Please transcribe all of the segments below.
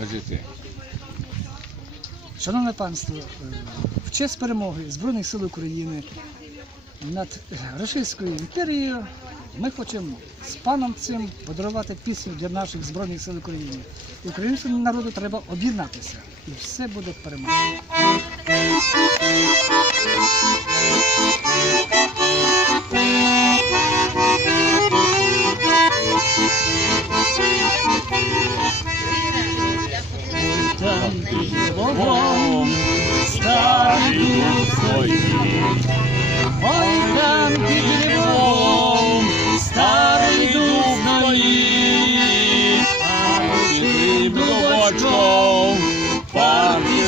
Кажи ти. Шановне панство, е, в честь перемоги Збройних сил України над Російською імперією ми хочемо з паном цим подарувати пісню для наших Збройних сил України. Українському народу треба об'єднатися і все буде перемога. Там під Львовом старий. Ой, там під Львовом старий дух стоїть. А під Львовом партизан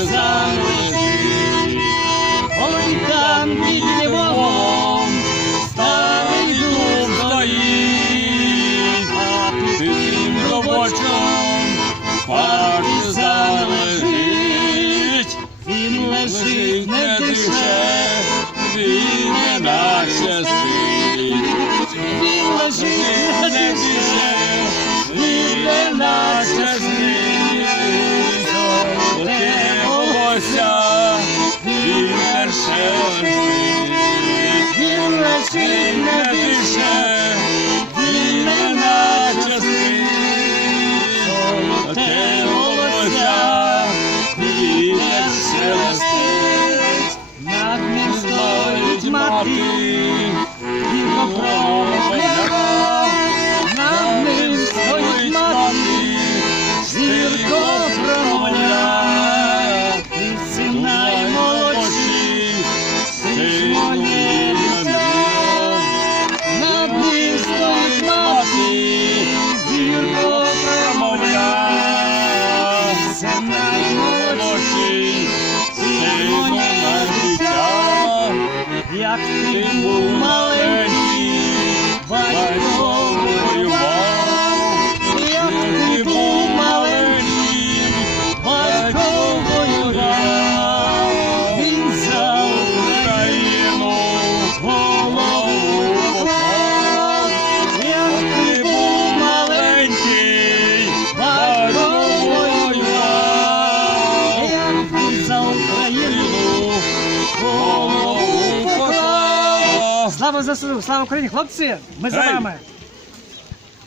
стоїть мати, jak ty, bo ma. Слава ЗСУ, слава Україні, хлопці! Ми за Гей! вами!